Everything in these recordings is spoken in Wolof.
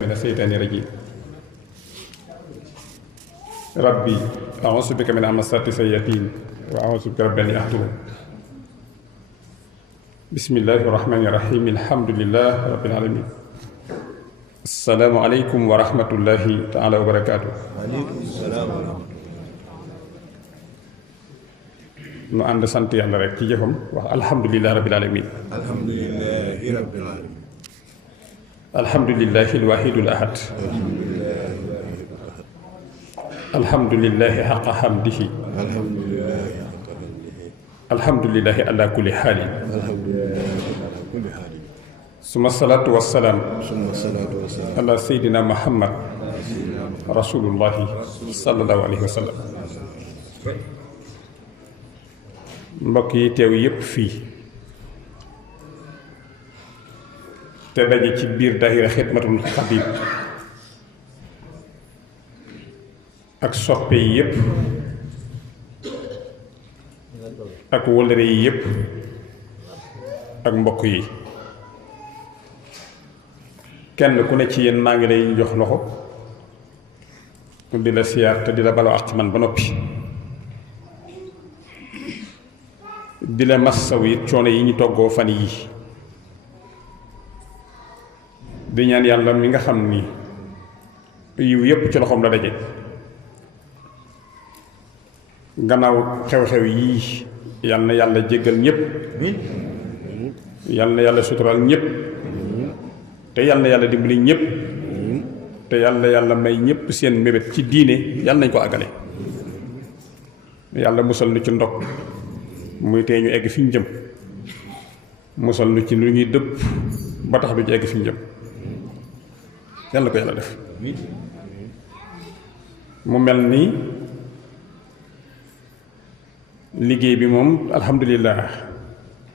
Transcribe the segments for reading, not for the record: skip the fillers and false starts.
من الشيطان الرجيم ربي أعوذ بك من همزات الشياطين وأعوذ بك رب أن يحضرون بسم الله الرحمن الرحيم الحمد لله رب العالمين السلام عليكم ورحمة الله تعالى وبركاته وعليكم السلام ورحمة الله nu ànd sant yàlla rek ci jëfam wax alhamdulilah rabbil alamin alhamdulillahi rabbil alamin alhamdulillahi alwahidul ahad alhamdulillahi xaqa xamdihi alhamdulillahi alhamdulillahi ala kulli xaalin alhamdulillahi ala kulli haal suma salaatu wassalaam summa salaatu wassalaam ala seydina muhammad rasulullahi sallallahu alayhi wa sallam mbokk yi teew yépp fii te daje ci biir daahira xidmatul xadim ak soppe yi yépp ak wëllëre yi yépp ak mbokk yi kenn ku ne ci yéen maa ngi lay jox loxo di la siyaar te di la baloo ak man ba noppi di la massaw it coono yi ñu toggoo fan yii di ñaan yàlla mi nga xam ni yiw yépp ci loxoom la daje gannaaw xew-xew yii yal na yàlla jéggal ñépp yal na yàlla sutural ñépp te yal na yàlla dimbali ñépp te yal na yàlla may ñépp seen mébét ci diine yal nañ ko àggale yàlla musal nu ci ndog muy tee ñu egg fi ñu jëm musal nu ci lu ñuy dëpp ba tax du ci egg fi ñu jëm yàlla ko yàlla def mu mel ni liggéey bi moom alhamdulilah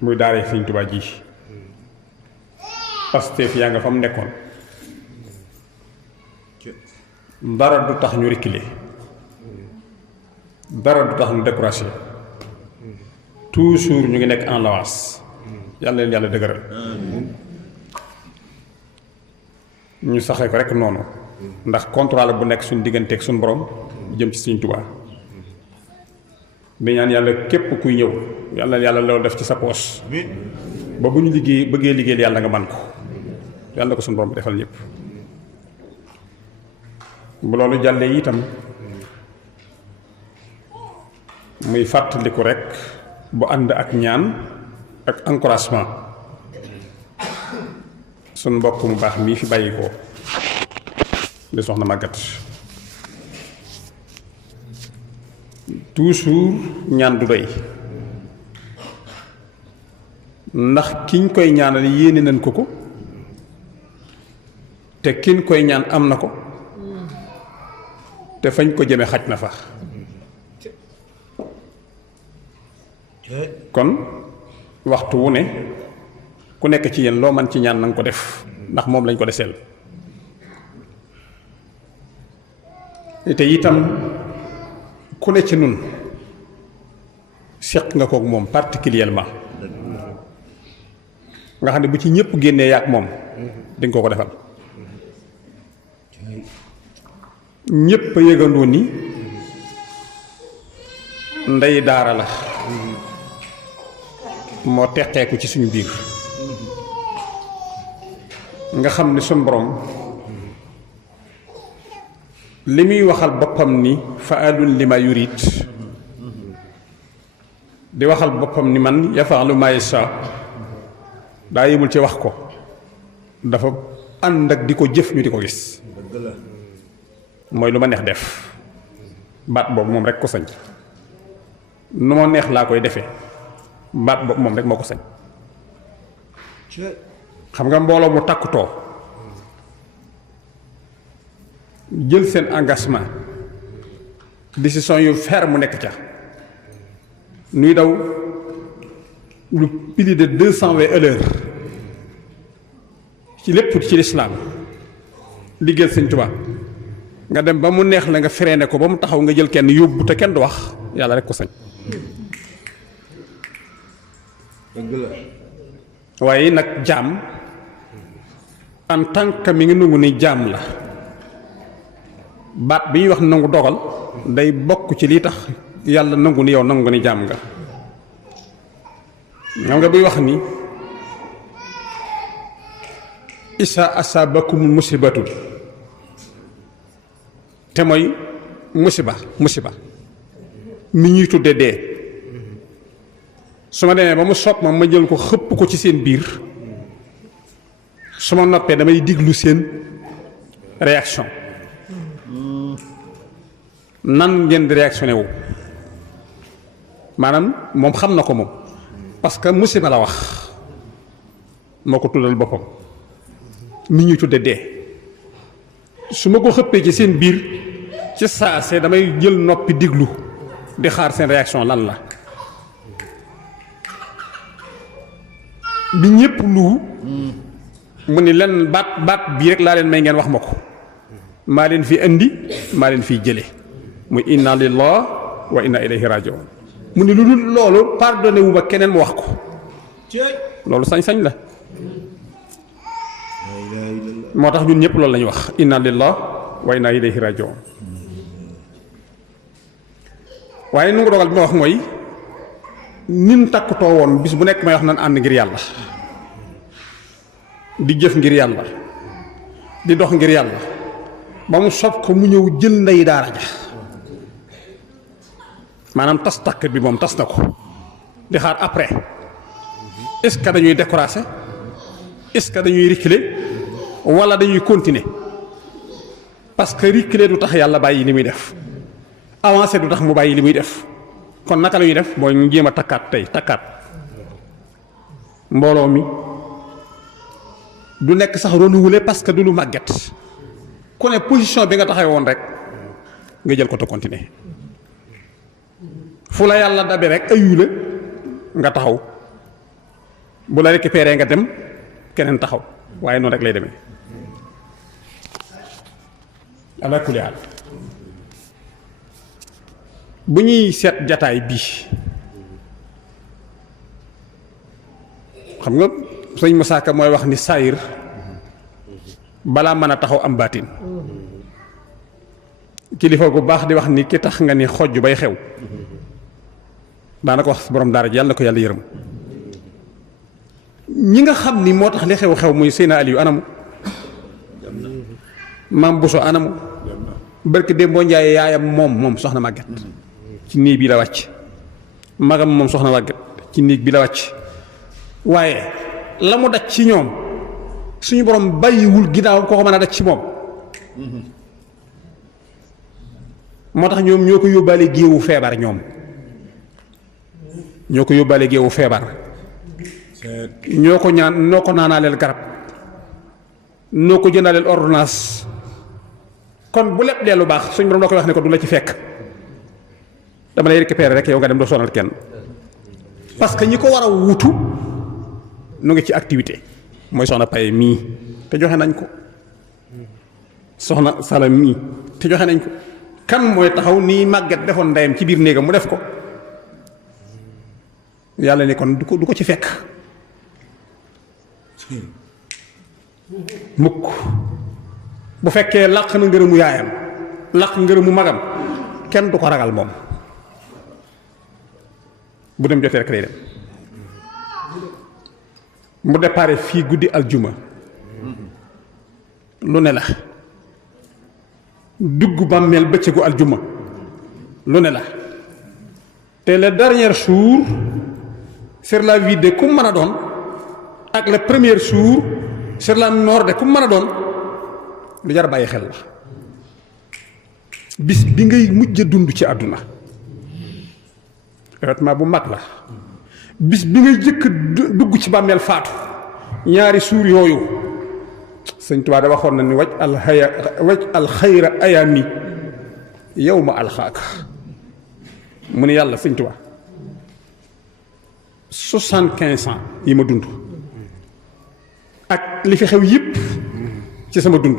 muy daaree Sëriñ Tuubaa ji Pastef yaa nga fa mu nekkoon dara du tax ñu reculer dara du tax ñu décourager toujours ñu ngi nekk en avance yàlla leen yàlla dëgëral ñu saxee ko rek noonu ndax contrat la bu nekk suñu digganteeg suñu borom jëm ci Sëriñ Tuubaa di ñaan yàlla képp kuy ñëw yàlla loolu def ci sa poos ba bu ñu bëggee liggéeyal yàlla nga man ko yàlla ko suñu borom bi defal ñëpp bu loolu jàllee itam muy fàttaliku rek bu ànd ak ñaan ak encouragement suñ mbokk mu baax mii fi bàyyi ko di soxna màggat toujours ñaan du doy ndax kiñ koy ñaanal yéene nañ ko te kiñ koy ñaan am na ko te fañ ko jëme xaj na fa kon waxtu wu ne ku nekk ci yéen loo man ci ñaan na nga ko def ndax moom lañ ko deseel te itam ku ne ci nun seq nga kook moom particulièrement nga xam ne bu ci ñëpp génnee yaak moom di nga ko defal ñëpp a yëgandoo ni ndey daara la moo teqeeku ci suñu biir nga xam ni suñ borom li muy waxal boppam ni fa'alun lima yurid di waxal boppam ni man yaf'alu ma yasha daa yemul ci wax ko dafa ànd ak di ko jëf ñu di ko gis mooy lu ma neex def baat boobu moom rek ko sañ nu ma neex laa koy defee baat boobu moom rek moo ko sañ xam nga mbooloo mu takkutoo jël seen engagement décision yu ferme mu nekk ca nuy daw lu plus de 200 à l'heure ci lépp ci lislaam liggéeyal Sëñ Tuubaa nga dem ba mu neex la nga freiné ko ba mu taxaw nga jël kenn yóbbu te kenn du wax yàlla rek ko sañ waaye nag jaam en tant que mi ngi nangu ni jaam la baat bi ñuy wax nangu dogal day bokk ci lii tax yàlla nangu ni yow nangu ni jaam nga ñoo nga buy wax ni isa asabakumul musibatu te mooy musiba mi ñuy tudde dee su ma demee ba mu sopp ma jël ko xëpp ko ci seen biir su ma noppee damay diglu seen réaction nan ngeen di réactionné wu maanaam moom xam na ko moom parce que musiba la wax moo ko tuddal boppam mi ñuy tudde dee su ma ko xëppee ci seen biir ci saase damay jël noppi diglu di xaar seen réaction lan la bi ñépp lu mu ni leen baat bii rek laa leen may ngeen wax ma ko maa leen fi indi maa leen fiy jële muy inna lillah wa inna ilayhi rajiun mu ni lu dul loolu pardonné wu ma keneen mu wax ko loolu sañ-sañ la moo tax ñun ñëpp loolu la ñuy wax inna lillah wa inna ilayhi rajiun waaye nu nga dogal bi ma wax mooy nin takkutoo woon bis bu nekk may wax nan ànd ngir yàlla di jëf ngir yàlla di dox ngir yàlla ba mu sob ko mu ñëw jël ndey daara ja maanaam tas takk bi moom tas na ko di xaar après est-ce que dañuy décourager est-ce que dañuy reculer wala dañuy continuer parce que reculer du tax yàlla bàyyi li muy def avancer du tax mu bàyyi li muy def kon naka la ñuy def mooy ñu jéem a takkaat mbooloo mi du nekk sax renouveler parce que du lu màgget ku ne position bi nga taxaw woon rek nga jël ko te continuer fu la yàlla dabe rek ayu la nga taxaw bu la récupéré nga dem keneen taxaw waaye noonu rek lay demee ala kulli haal bu ñuy seet jataay bii xam nga sëñ Moussa Ka mooy wax ni saayir balaa mën a taxaw am baatin kilifa gu baax di wax ni ki tax nga ni xojj bay xew daanaka wax borom daara ji yàlla na ko yàlla yërëm ñi nga xam ni moo tax li xew muy Seyna Aliou anamu maam Bousso anamu barki Dembo Njaay yaayam moom soxna màgget ci néeg bi la wàcc magam moom soxna màgget ci néeg bi la wàcc waaye la mu daj ci ñoom suñu borom bàyyiwul ginnaaw koo ko mën a daj ci moom moo tax ñoom ñoo ko yóbbaale géewu feebar ñoo ko yóbbaale géewu feebar ñoo ko naanaaleel garab noo ko jëndaaleel ordonnance kon bu lépp dee lu baax suñu borom doo koy wax ne ko du la ci fekk dama lay récupérer rek yow nga dem doo sonal kenn parce que ñi ko war a wutu nu ngi ci activité mooy soxna Paye mii te joxe nañ ko soxna Salam mii te joxe nañ ko kan mooy taxaw nii màgget defoon ndeyam ci biir néegam mu def ko yàlla ne kon du ko ci fekk mukk bu fekkee làq na ngërëmu yaayam làq ngërëmu magam kenn du ko ragal moom bu dem jotee rek lay dem mu déparé fii guddi aljuma lu ne la dugg bàmmeel bëccëgu aljuma lu ne la te le dernier jour sur la vie de ku mën a doon ak le premier jour sur la mort de ku mën a doon lu jar a bàyyi xel la bis bi ngay mujj a dund ci àdduna événement bu mag la bis bi ngay jëkk dugg ci bàmmeel faatu ñaari suur yooyu sëñ Tuubaa da waxoon na ni waj alxayra ayaami yow ma alxaaka mu ne yàlla sëñ Tuubaa 75 ans yi ma dund ak li fi xew yépp ci sama dund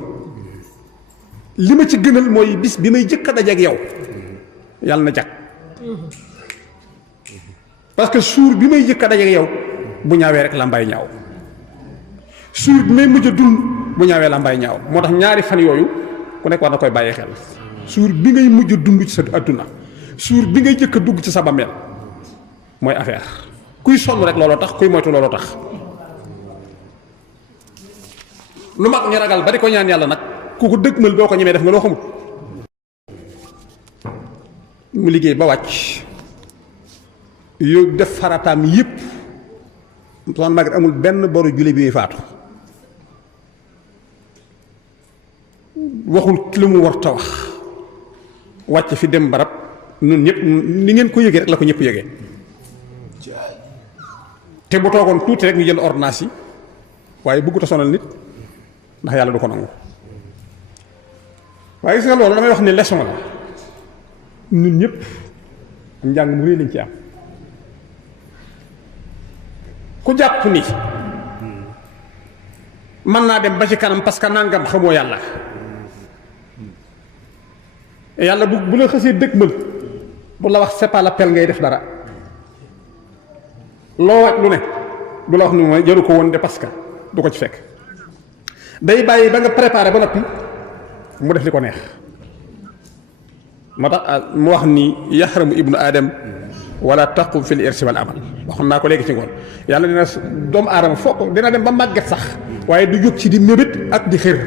li ma ci gënal mooy bis bi may jëkk a dajeek yow yàlla na jag parce que suur bi may jëkk a dajeek yow bu ñaawee rek làmbaay ñaaw suur bi may mujj a dund bu ñaawee la mbay ñaaw moo tax ñaari fan yooyu ku nekk war na koy bàyyi xel suur bi ngay mujj dund ci sa adduna suur bi ngay jëkk a dugg ci sa bàmmeel mooy affaire kuy sonn rek looloo tax kuy moytu looloo tax lu mag ñi ragal ba di ko ñaan yàlla nag ku ko dëgmal boo ko ñemee def nga loo xamut mu liggéey ba wàcc yow def farataam yépp soxna Maguette amul benn boru julli bi muy faatu waxul lu mu war ta wax wàcc fi dem barab ñun ñëpp ni ngeen ko yëgee rek la ko ñëpp yëgee te bu toogoon tuuti rek ñu jënd ordonnance yi waaye bëggut a sonal nit ndax yàlla du ko nangu waaye gis nga loolu damay wax ne leçon la ñun ñëpp njàng mu réy lañ ci am ku jàpp ni mën naa dem ba ci kanam parce que nangam xamoo yàlla yàlla bu la xësee dëgmal bu la wax c'est pas l'appel ngay def dara loo waaj lu ne du la wax ni mooy jaru ko woon de parce que du ko ci fekk day bàyyi ba nga préparé ba noppi mu def li ko neex moo tax mu wax ni yaxramu ibnu adam wala taqum fil irsi wal amal waxoon naa ko léegi ci ngoon yàlla dina doomu aadama foog dina dem ba màgget sax waaye du jóg ci di mébét ak di xër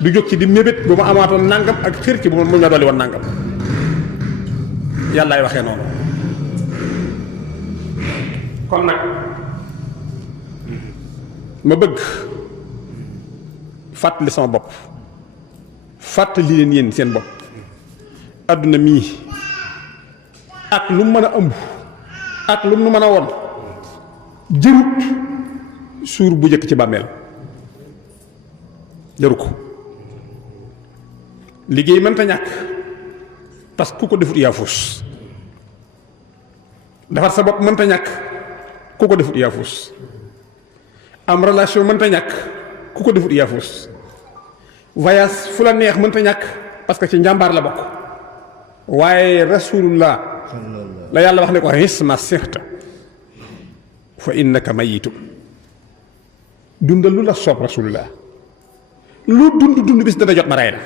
du jóg ci di mébét bu ma amaatoon nangam ak xër ci bu mu nga dolli woon nangam yàllaay waxee noonu kon nag ma bëgg fàttali sama bopp fàttali leen yéen seen bopp adduna mii ak lu mu mën a ëmb ak lu mu mën a won jërut suur bu njëkk ci bàmmeel jëru ko liggéey mënta ñàkk parce que ku ko defut yaafus defar sa bopp mënta ñàkk ku ko defut yaafus am relation mënta ñàkk ku ko defut yaafus voyage fu la neex mënta ñàkk parce que ci njàmbaar la bokk waaye rasulullah la yàlla wax ne ko isma sixta fa innaka mayitu dundal lu la soob rasulullah lu dund bis dana jot ma rey la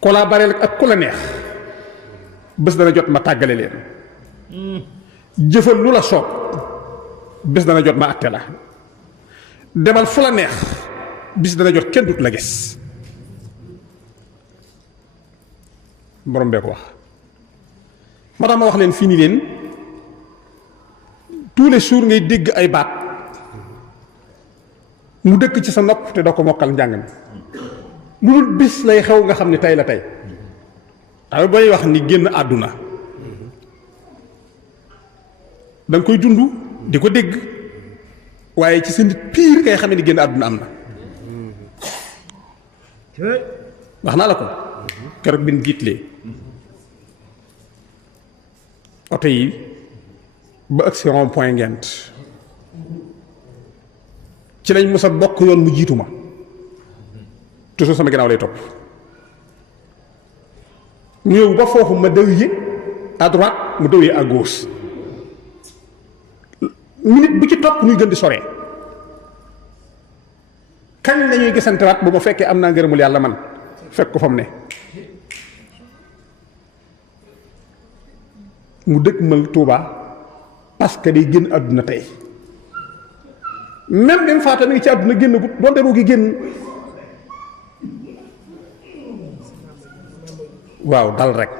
collaborer ak ku la neex bés dana jot ma tàggale leen jëfal lu la soob bés dana jot ma àtte la demal fu la neex bis dana jot kenn dut la gis borom bee ko wax moo tax ma wax leen fii nii leen tous les jours ngay dégg ay baat mu dëkk ci sa nopp te doo ko mokkal njàng mi lu dul bis lay xew nga xam ne tey la tey waaye bay wax ni génn àdduna da nga koy dund di ko dégg waaye ci sa nit pire ngay xamee ni génn àdduna am na wax naa la ko keroog bin giitlee oto yi ba agsi rond point Ngent ci lañ mës a bokk yoon mu jiitu ma toujours sama ginnaaw lay topp ñëw ba foofu ma dévier à droite mu dévier à gauche minute bu ci topp ñuy gën di soree kañ lañuy gisantewaat bu ma fekkee am naa ngërëmul yàlla man fekk ko fa mu ne mu dëgmal Tuuba parce que day génn àdduna tey même bi mu faata mi ngi ci àdduna génn gut doonte ruu gi génn waaw dal rek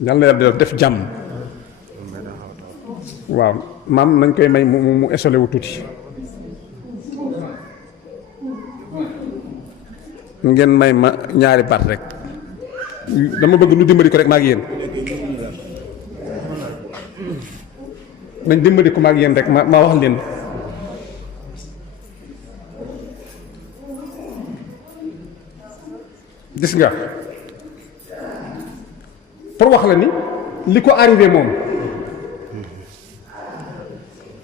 yal na yàlla def jàmm waaw maam nañ koy may mu isolé wu tuuti ngeen may ma ñaari baat rek dama bëgg nu dimbali ko rek maa ngi yéen nañ dimbali ko maa ngi yéen rek ma wax leen gis nga pour wax la ni li ko arrivé moom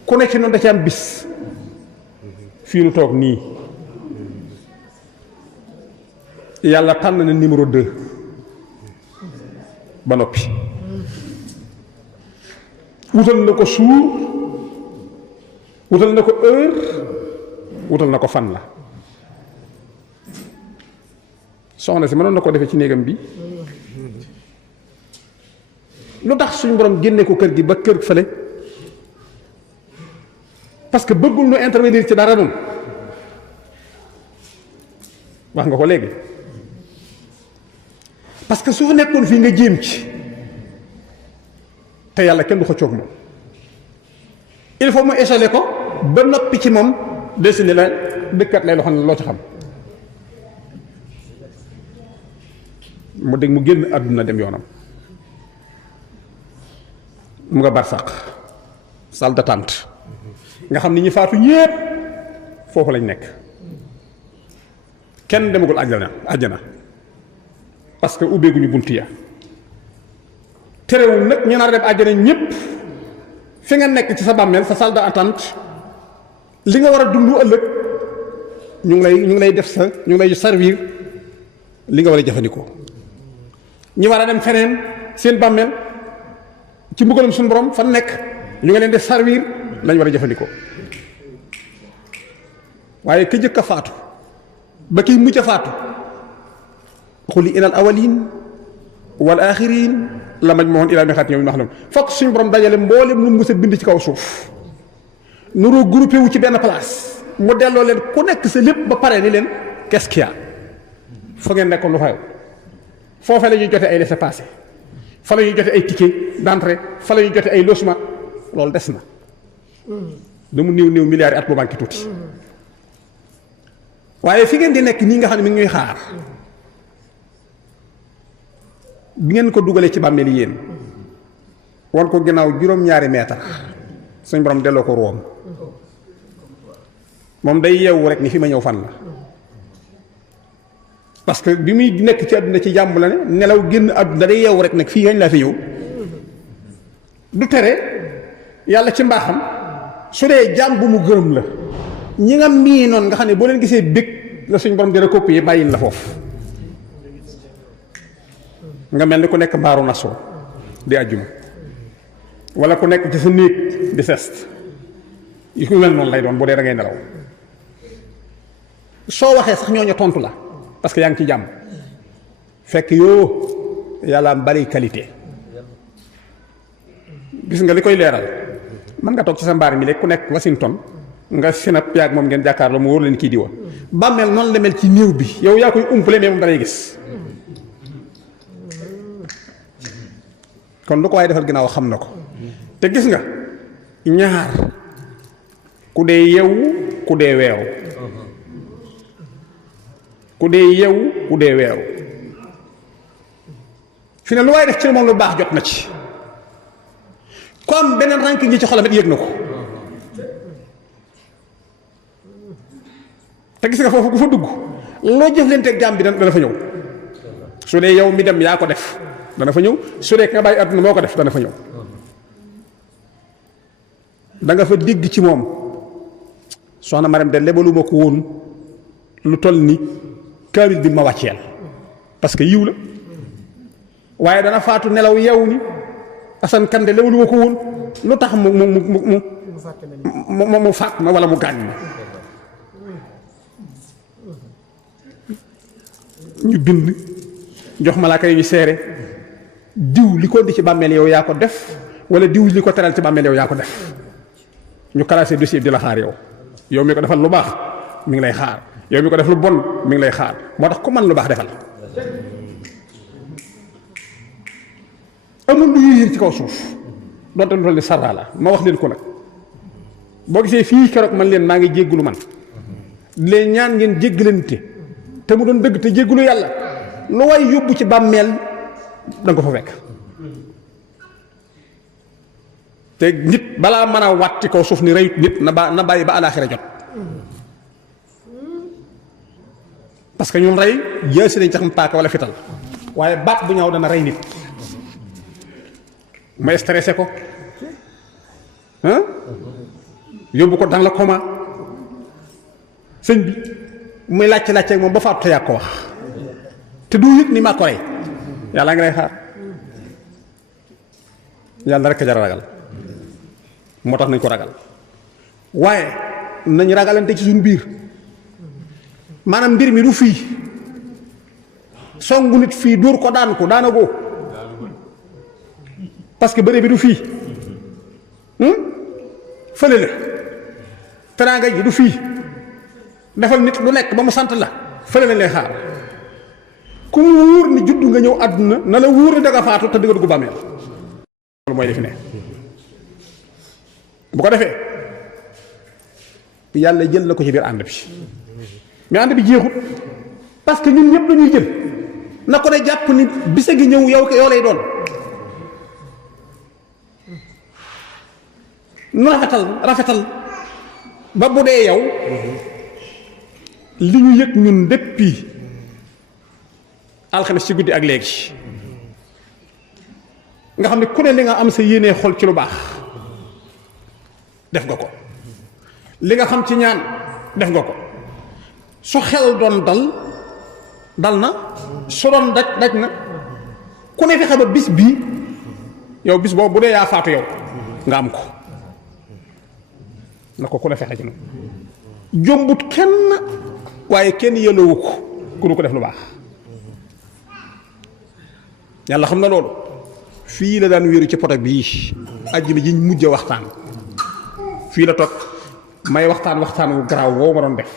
ku ne ci noonu da ci am bis fii nu toog nii yàlla tànn na numéro 2 ba noppi wutal na ko suur wutal na ko heure wutal na ko fan la soxna si mënoon na ko defee ci néegam bi lu tax suñu borom génne ko kër gi ba kër fële parce que bëggul nu intervenir ci dara noonu wax nga ko léegi parce que su fa nekkoon fii nga jéem ci te yàlla kenn du ko coog moom il faut mu échaler ko ba noppi ci moom dessiné la dëkkat lay loxo ne loo ci xam mu dégg mu génn àdduna dem yoonam mu nga barsàq salle d'attente nga xam ni ñi faatu ñépp foofu lañ nekk kenn demagul àjjana parce que ubbeeguñu bunt ya terewul nag ñu nar a dem àjjana ñépp fi nga nekk ci sa bàmmeel sa salle d'attente li nga war a dund ëllëg ñu ngi lay def sa ñu ngi lay servir li nga war a jëfandikoo ñi war a dem feneen seen bàmmeel ci mbugalam suñu borom fan nekk ñu ngi leen di servir lañ war a jëfandikoo waaye ka jëkk a faatu ba kiy mujj a faatu xuli ilal awalin wal axirin la majmuun ilaa miiqaati yawmin ma'luum fokk suñu borom dajale mboolem lu mu mës a bind ci kaw suuf nuroo groupé wu ci benn place mu delloo leen ku nekk sa lépp ba pare ni leen qu'est-ce qu'il y a fa ngeen nekkoon lu xew foofee la ñuy jote ay laissez-passer fa la ñuy jote ay ticket d'entrée fa la ñuy jote ay logement loolu des na lu mu néew milliards at bu banque tuuti waaye fi ngeen di nekk nii nga xam ne mi ngi ñuy xaar bi ngeen ko dugalee ci bàmmeel yéen wan ko ginnaaw juróom-ñaari meetar suñ borom delloo ko room moom day yeewu rek ni fi ma ñëw fan la parce que bi muy nekk ci àdduna ci jàmm la ne nelaw génn àdduna day yeewu rek nag fii kañ laa fi ñëw du tere yàlla ci mbaaxam su dee jàmm bu mu gërëm la ñi nga mii noonu nga xam ne boo leen gisee bég la suñ borom dina copier bàyyil la foofu nga mel ni ku nekk mbaaru nasoo di àjjuma wala ku nekk ci sa néeg di sest yu ku mel noonu lay doon bu dee da ngay nelaw soo waxee sax ñooñu tontu la parce que yaa ngi ci jàmm fekk yoo yàlla am bari qualité gis nga li koy leeral mën nga toog ci sa mbaar mi léegi ku nekk Washington nga sinap yaag moom ngeen jàkkaarloo mu wóor leen kii di woon bàmmeel noonu la mel ci néew bi yow yaa koy umpale mais moom dalay gis kon lu ko waaye defal ginnaaw xam na ko te gis nga ñaar ku dee yeewu ku dee weeru ku dee yeewu ku dee weeru fi ne lu waaye def ci moom lu baax jot na ci ku am beneen rank ñi ci xolam it yëg na ko te gis nga foofu ku fa dugg loo jëflanteeg jàmm bi dana fa ñëw su dee yow mi dem yaa ko def dana fa ñëw su dee nga bàyyi àdduna moo ko def dana fa ñëw da nga fa dégg ci moom soxna Marème de lebaluma ko woon lu toll ni kaamil bi ma wàcceel parce que yiw la waaye dana faatu nelaw yeewu ni Assane Kande lebaluma ko woon lu tax mu faat ma wala mu gaañ ma ñu bind jox malaaka yi ñu seere diw li ko indi ci bàmmeel yow yaa ko def wala diw li ko teral ci bàmmeel yow yaa ko def ñu classé dossier bi di la xaar yow mi ko defal lu baax mi ngi lay xaar yow mi ko def lu bon mi ngi lay xaar moo tax ku man lu baax defal amul lu yiir ci kaw suuf doonte lu toll ni sarra la ma wax leen ko nag boo gisee fii keroog man leen maa ngi jéggulu man di leen ñaan ngeen jéggalante te mu doon dëgg te jéggulu yàlla lu way yóbbu ci bàmmeel da nga ko fa fekk te nit balaa mën a wat ci kaw suuf ni reyut nit na bàyyi ba alaaxira jot parce que ñun rey jaasi nañ sax paaka wala fital waaye baat bu ñaaw dana rey nit ma stressé ko yóbbu ko dans le coma sëñ bi muy laajte moom ba faatu te yaa ko wax te du yëg ni maa ko rey yàlla ngi lay xaar yàlla rek a jar a ragal moo tax nañ ko ragal waaye nañ ragalante ci suñu biir maanaam mbir mi du fii songu nit fii dóor ko daana goo parce que bëre bi du fii fële la teraanga ji du fii defal nit lu nekk ba mu sant la fële lañ lay xaar ku mu wóor ni juddu nga ñëw àdduna na la wóor ni danga faatu te dugg bàmmeel loolu mooy defi ne bu ko defee yàlla jël na ko ci biir ànd bi mais ànd bi jeexut parce que ñun ñëpp dañuy jël na ko ne jàpp ni bisa gi ñëw yow lay doon nu rafetal ba bu dee yow li ñu yëg ñun depuis alxames ci guddi ak léegi nga xam ne ku ne li nga am sa yéenee xol ci lu baax def nga ko li nga xam ci ñaan def nga ko su xel doon dal na su doon daj na ku ne fexe ba bis bii yow bis boobu bu dee yaa faatu yow nga am ko na ko ku ne fexe ci noonu jombut kenn waaye kenn yëloowu ko ku nu ko def lu baax yàlla xam na loolu fii la daan wéeru ci poto bii àjjuma ji mujj a waxtaan fii la toog may waxtaan wu garaaw woo ma doon def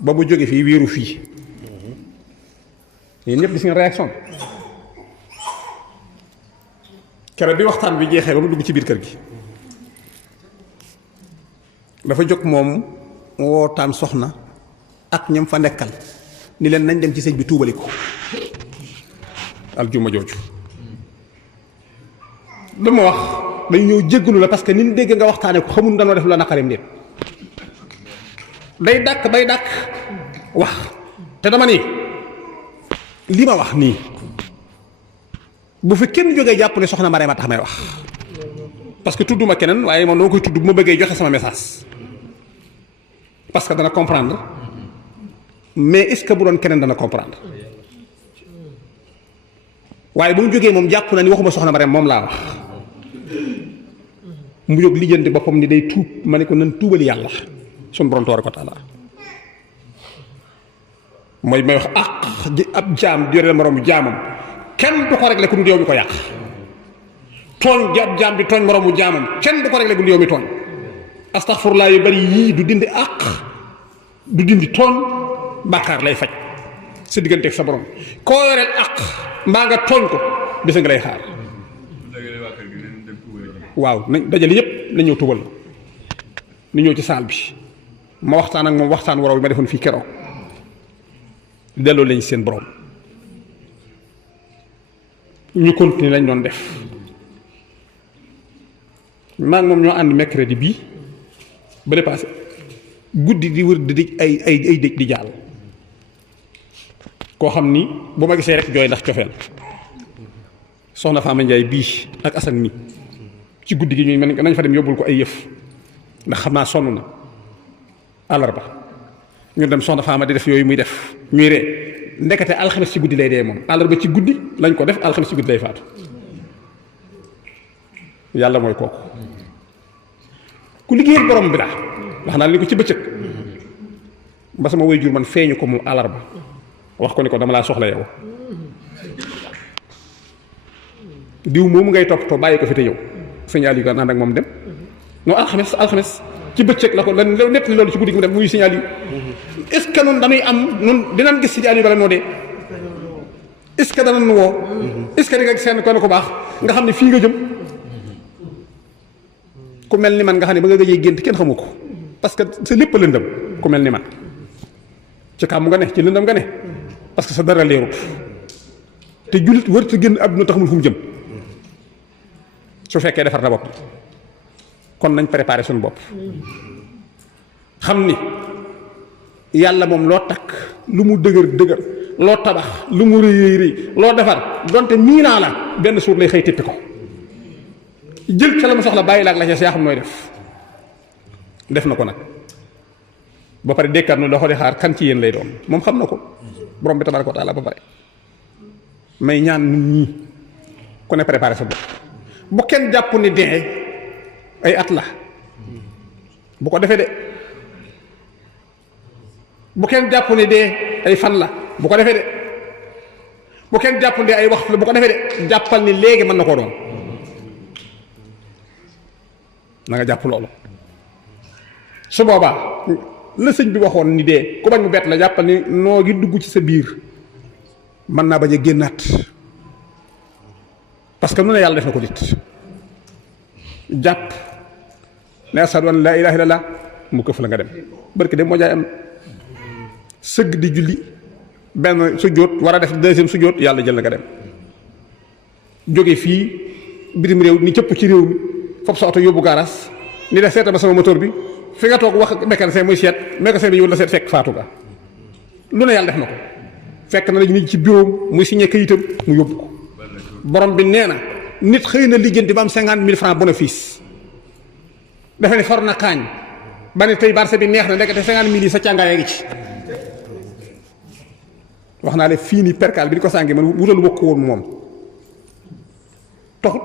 ba mu jóge fii wéeru fii yéen ñëpp gis ngeen réaction keroog bi waxtaan bi jeexee ba mu dugg ci biir kër gi dafa jóg moom wootaan soxna ak ñam fa nekkal ni leen nañ dem ci sëñ bi tuubali ko aljuma jooju lu ma wax dañu ñëw jéggalu la parce que ni ñu dégg nga waxtaane ko xamul danoo def la naqareem déet day dàkk wax te dama ni li ma wax nii bu fi kenn jógee jàpp ne soxna Marème a tax may wax parce que tudduma keneen waaye man doo koy tudd bu ma bëggee joxe sama message parce que dana comprendre mais est-ce que bu doon keneen dana comprendre waaye bu mu jógee moom jàpp na ni waxuma soxna Marème moom laa wax mu jóg lijjanti boppam ni day tuub ma ne ko nan tuubali yàlla suñu borom tabaaraka wa taala mooy may wax ab jaam di yore moroomu jaamam kenn du ko réglé ku dul yow mi ko yàq tooñ ab jaam di tooñ moroomu jaamam kenn du ko réglé ku dul yow mi tooñ astaxfirullah yu bari yii du dindi du dindi tooñ bàkkaar lay faj sa diggante ak sa borom koo yoreel mbaa nga tooñ ko bisa nga lay xaar waaw nañ dajale yépp na ñëw tubal na ñëw ci saal bi ma waxtaan ak moom waxtaan waraw bi ma defoon fii keroog delloo lañ seen borom ñu continuer lañ doon def maa ngi moom ñoo ànd mercredi bii ba le passé guddi di wër di ay dëj di jàll koo xam ni bu ma gisee rek jooy ndax cofeel soxna Fama Ndiaye bii ak Assane mi ci guddi gi ñuy mel nañ fa dem yóbbul ko ay yëf ndax xam naa sonn na àllarba ñu dem soxna Fama di def yooyu muy def ñuy ree ndekete alxames ci guddi lay dee moom àllarba ci guddi lañ ko def alxames ci guddi lay faatu yàlla mooy kooku ku liggéeyal borom bi daa wax naa li ko ci bëccëg ba sama waajur man feeñu ko moom àllarba wax ko ni ko dama laa soxla yow diw moomu ngay toppatoo bàyyi ko fi te yow signal yi ko naan ak moom dem non alxames ci bëccëg la ko lan nett loolu ci guddi gi mu dem muy signal yi est-ce que noonu dañuy am noonu dinañ gis signal yi bala noo dee est-ce que danañ woo est-ce que di nga gis seen ko baax nga xam ne fii nga jëm ku mel ni man nga xam ne ba nga gëjee gént kenn xamu ko parce que sa lépp lëndëm ku mel ni man ci kàmm nga ne ci lëndëm nga ne parce que sa dara leerut te jullit wërta génn àdduna taxamul fu mu jëm su fekkee defar na bopp kon nañ préparé suñu bopp xam ni yàlla moom loo takk lu mu dëgër loo tabax lu mu rëy loo defar donte nii naa la benn suur lay xëy tippi ko jël ca la mu soxla bàyyi la ak la ca yaa xam nooy def na ko nag ba pare dékkaat nu loxo di xaar kan ci yéen lay doon moom xam na ko borom bi tabaraka wa taala ba pare may ñaan nit ñi ku ne préparé sa bopp bu kenn jàpp ni dee ay at la bu ko defee de bu kenn jàpp ne dee ay fan la bu ko defee de bu kenn jàpp ne ay waxtu la bu ko defee de jàppal ni léegi mën na koo doon na nga jàpp loolu su boobaa la sëñ bi waxoon ni dee ku bañ mu bett la jàppal ni noo gi dugg ci sa biir mën naa bañ a génnaat parce que nu ne yàlla def na ko nit jàpp ne ashadu an laa ilaaha illallaah mu këf la nga dem barke dem moo jaay am sëgg di julli benn sujjóot war a def deuxième sujjóot yàlla jël na nga dem jóge fii bitim réew ni cëpp ci réew mi fopp sa oto yóbbu gaaraas ni def seeta ba sama moteur bi fi nga toog wax mécanicien muy seet mécanicien bi ñëw la seet fekk faatu ga lu ne yàlla def na ko fekk na lañu nit ci bureau muy signé kayitam mu yóbbu ko borom bi nee na nit xëy na lijjanti ba am 50 000 francs bénéfice dafa ne for na kaañ ba ne tey barse bi neex na ndekete 50 000 yi sa càngaay a ngi ci wax naa le fii nii percal bi di ko sàngi man wutal bokk woon moom taxut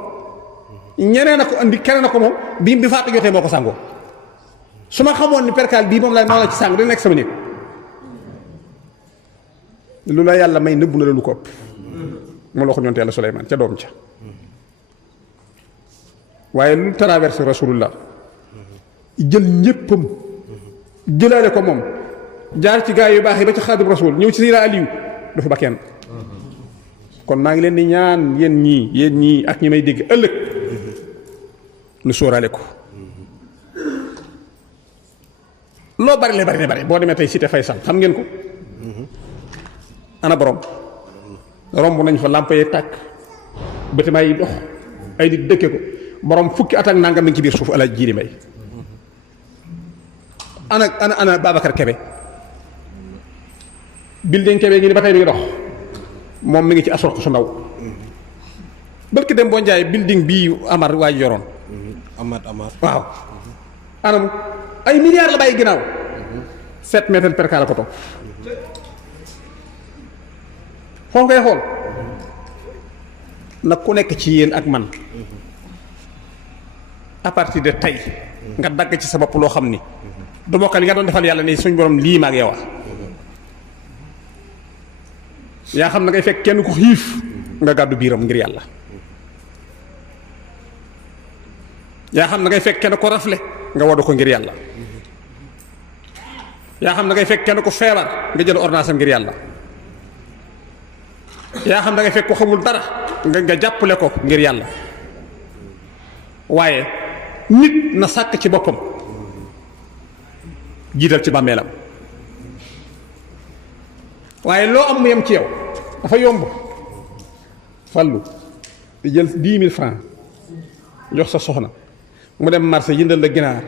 ñeneen a ko andi keneen a ko moom bi faatu jotee moo ko sàngoo su ma xamoon ni percal bii moom la moo la ci sàng dina nekk sama néeg lu la yàlla may nëbbu na la lu ko ëpp mu la ko ñoonte yàlla Suleymaan ca doom ca waaye lu traversé rasulullah jël ñéppam jëlaale ko moom jaar ci gaa yu baax yi ba ci xaadim rasul ñëw ci Seydina Aliyu dafa ba kenn kon maa ngi leen di ñaan yéen ñii ak ñi may dégg ëllëg nu sóoraale ko loo bari le bari ne bari boo demee tey cité Faysal xam ngeen ko ana borom romb nañ fa làmp yi tàkk bâtiment yi dox ay nit dëkke ko borom fukki at ak nangam mi ngi ci biir suuf Alaaji Jiili Mbay ana Babacar Kebe building Kebe ngi ni ba tey mi ngi dox moom mi ngi ci assorko su ndaw bërki dem boo njaay building bii Amar waay yoroon Amar waaw anam ay milliards la bàyyi ginnaaw 7 mètres per la ko topp foofu ngay xool nag ku nekk ci yéen ak man à partir de tey nga dagg ci sa bopp loo xam ni du bokk li nga doon defal yàlla ni suñ borom lii ma ak yow yaa xam na ngay fekk kenn ku xiif nga gàddu biiram ngir yàlla yaa xam na ngay fekk kenn ko rafle nga wadu ko ngir yàlla yaa xam na ngay fekk kenn ko feebar nga jël ordonnance ngir yàlla yaa xam da ngay fekk ko xamul dara nga jàppale ko ngir yàlla waaye nit na sàkk ci boppam jiital ci bàmmeelam waaye loo am mu yem ci yow dafa yomb fallu di jël 10 000 francs jox sa soxna mu dem marché jëndal la ginaar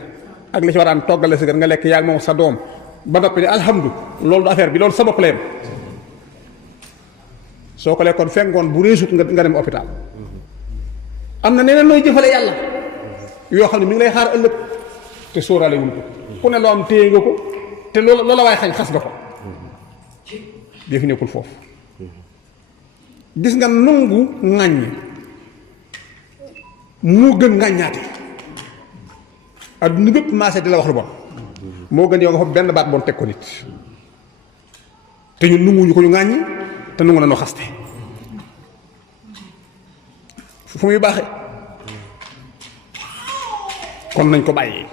ak li ci waraan toggale si nga lekk yaa moom sa doom ba noppi ne alhamdu loolu du affaire bi loolu sa bopp la yem soo ko lekkoon fengoon bu réesut nga dem hôpital am na neneen nooy jëfale yàlla yoo xam ne mi ngi lay xaar ëllëg te sóoraale wul ko ku ne loo am téye nga ko te loola waaye xañ xas nga ko jëfi nekkul foofu gis nga nungu ŋàññ moo gën ŋàññaate adduna bépp maase di la wax lu bon moo gën yow nga fa benn baat bon teg ko nit te ñun nunguñu ko ñu ŋàññ te nungu na noo xaste fu muy baaxe kon nañ ko bàyyi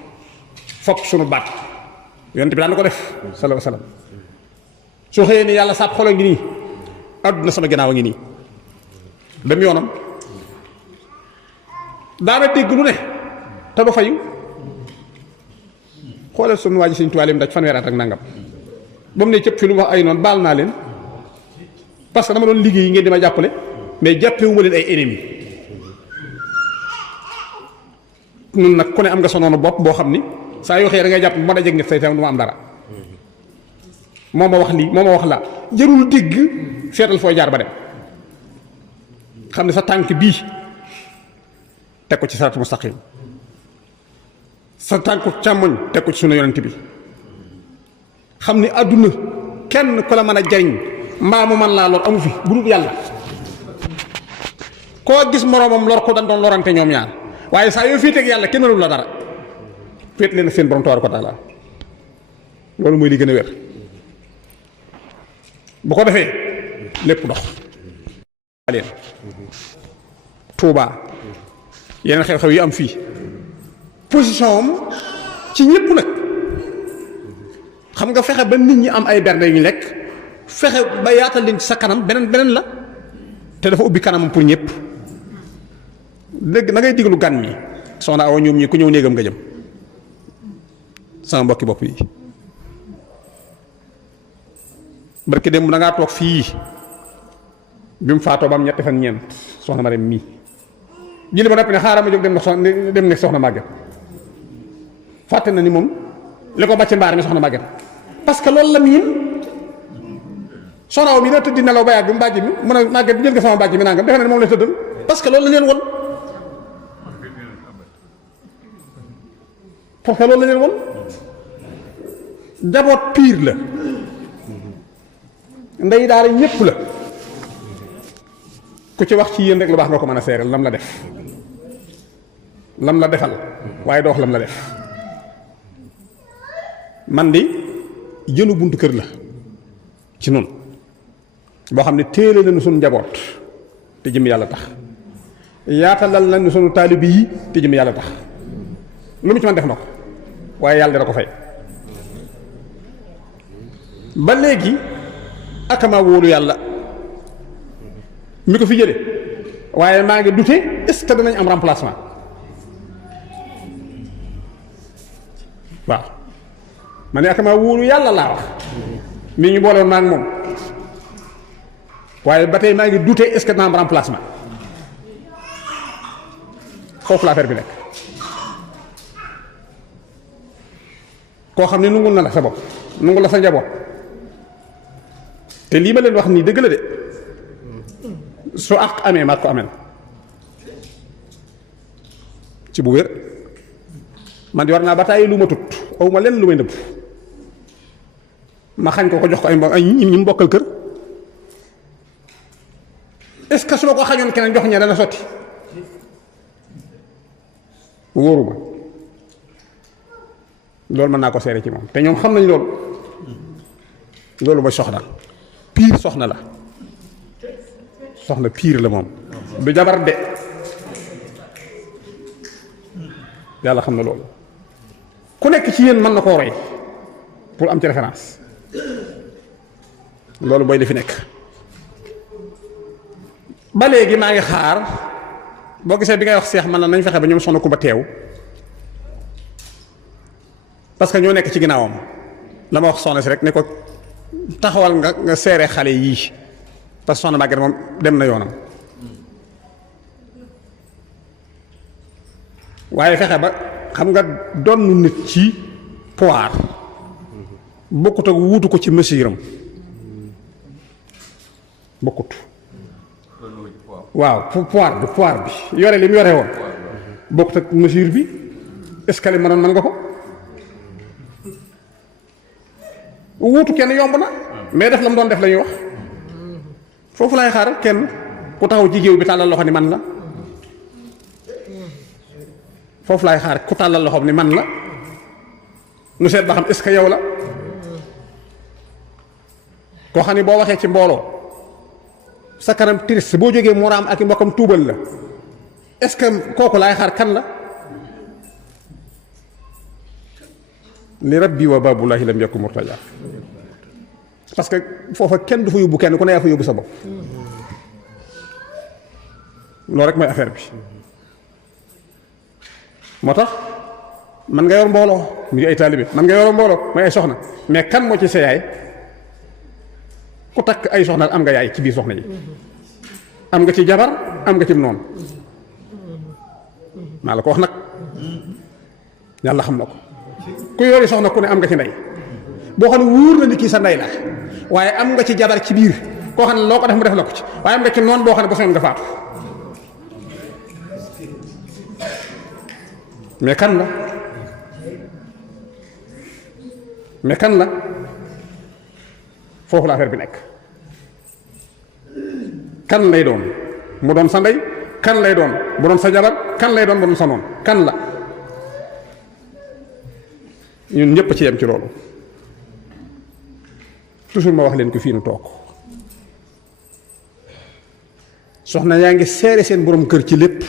fokk sunu baat yonent bi daan na ko def sallallahu alayhi wasallam soo xëyee ni yàlla sàpp xolo ngi nii àdduna sama ginnaaw a ngi nii dem yoonam daana dégg lu ne te ba fayu xoolal sunu waa ji Sëñ Tuubaa lim daj fanweeri at ak nangam ba mu ne cëpp fi lu wax ay noonu baal naa leen parce que dama doon liggéey yi ngeen di ma jàppale mais jàppewuma leen ay ennemis nun nag ku ne am nga sa noonu bopp boo xam ni saa yoo xëyee da ngay jàpp bu ma dajeg nit say tam du ma am dara moo ma wax lii moo ma wax laa jërul dégg seetal fooy jaar ba dem xam ne sa tànk bii teg ko ci saraatu mustaqim sa tànku càmmoñ teg ko ci sunu yonent bi xam ni àdduna kenn ku la mën a jariñ mbaa mu man laa lor amu fi bu dul yàlla koo gis moroomam lor ko dañ doon lorante ñoom ñaar waaye saa yoo fii teg yàlla kenn mënul la dara féet leen seen borom tabaaraka wa taala loolu mooy li gën a wér bu ko defee lépp dox leen Tuubaa yeneen xew-xew yi am fii position am ci ñëpp nag xam nga fexe ba nit ñi am ay bernde yu ñu lekk fexe ba yaatal leen ci sa kanam beneen la te dafa ubbi kanamam pour ñëpp dégg na ngay diglu gan ñi soxna Awa ñoom ñi ku ñëw néegam nga jëm sama mbokki bopp yi barki dem da ngaa toog fii bi mu faatoo ba am ñetti fan ñeent soxna ma dem mii julli ba noppi ne xaaral ma jóg dem ne soxna Maguette fàtte na ni moom li ko bàcc mbaar mi soxna Maguette parce que loolu la miin soxna Awa mi da tëdd nelaw ba yàgg bi mbàjj mi mun a Maguette jël nga sama mbàjj mi nangam defe na ni moom la tëddal parce que loolu la leen won parce que loolu la leen won jaboot piir la ndey daal ñépp la ku ci wax ci yéen rek lu baax nga ko mën a seeral lam la def lam la defal waaye doo wax lam la def man di jënu buntu kër la ci noonu boo xam ne téele nañu sunu njaboot te jëm yàlla tax yaatalal nañu sunu taalibi yi te jëm yàlla tax lu mu ci man def na ko waaye yàlla dina ko fay ba léegi akama wóolu yàlla mi ko fi jële waaye maa ngi dute est-ce que danañ am remplacement waaw ma ne akama wóolu yàlla laa wax mi ñu booloon maa ngi moom waaye ba tey maa ngi dute est-ce que dana am remplacement foofu la affaire bi nekk koo xam ne nungul na la sa bopp nungul la sa njaboot te lii ma leen wax nii dëgg la de su àq amee maa ko amel ci bu wér man di war naa ba tàyyi lu ma tut aw ma leen lu may nëbb ma xañ ko jox ko ay ñi mu bokkal kër est-ce que su ma ko xañoon keneen jox ña dana sotti wóoruma loolu mën naa ko seere ci moom te ñoom xam nañ loolu mooy soxna piir soxna la soxna piir la moom du jabar de yàlla xam na loolu ku nekk ci yéen mën na koo roy pour am ci référence loolu mooy li fi nekk ba léegi maa ngi xaar boo gisee bi ngay wax seex man na nañ fexe ba ñoom soxna Kumba teew parce que ñoo nekk ci ginnaawam la ma wax soxna si rek ne ko taxawal nga seere xale yii parce que soxna Maguette moom dem na yoonam waaye fexe ba xam nga donn nit ci pouvoir bokkut ak wuutu ko ci masiiram bokkut waaw pouvoir bi yore li mu yore woon bokkut ak masiir bi est-ce que li mënoon mën nga ko wuutu kenn yomb na mais def la mu doon def la ñuy wax foofu laay xaar kenn ku taxaw ci géew bi tàllal loxo ni man la foofu laay xaar ku tàllal loxoom ni man la nu seet ba xam est-ce que yow la koo xam ni boo waxee ci mbooloo sa kanam triste boo jógee moraam ak i mbokkam tuubal la est-ce que kooku laay xaar kan la li rabbi wa baabulaahi lam yakun murtaja parce que foofa kenn du fa yóbbu kenn ku ne yaa fa yóbbu sa bopp loolu rek mooy affaire bi moo tax man nga yor mbooloo muy ay taalibe man nga yor mbooloo mooy ay soxna mais kan moo ci sa yaay ku takk ay soxna am nga yaay ci biir soxna yi am nga ci jabar am nga ci noonu maa la ko wax nag yàlla xam na ko ku yori soxna ku ne am nga ci ndey boo xam ne wóor na ni kii sa ndey la waaye am nga ci jabar ci biir koo xam ne loo ko def mu def la ko ci waaye am nga ci noonu boo xam ne ba soon nga faatu mais kan la foofu la affaire bi nekk kan lay doon mu doon sa ndey kan lay doon bu doon sa jabar kan lay doon bu doon sa noonu kan la ñun ñëpp ci yem ci loolu toujours ma wax leen ko fii nu toog soxna yaa ngi seere seen borom kër ci lépp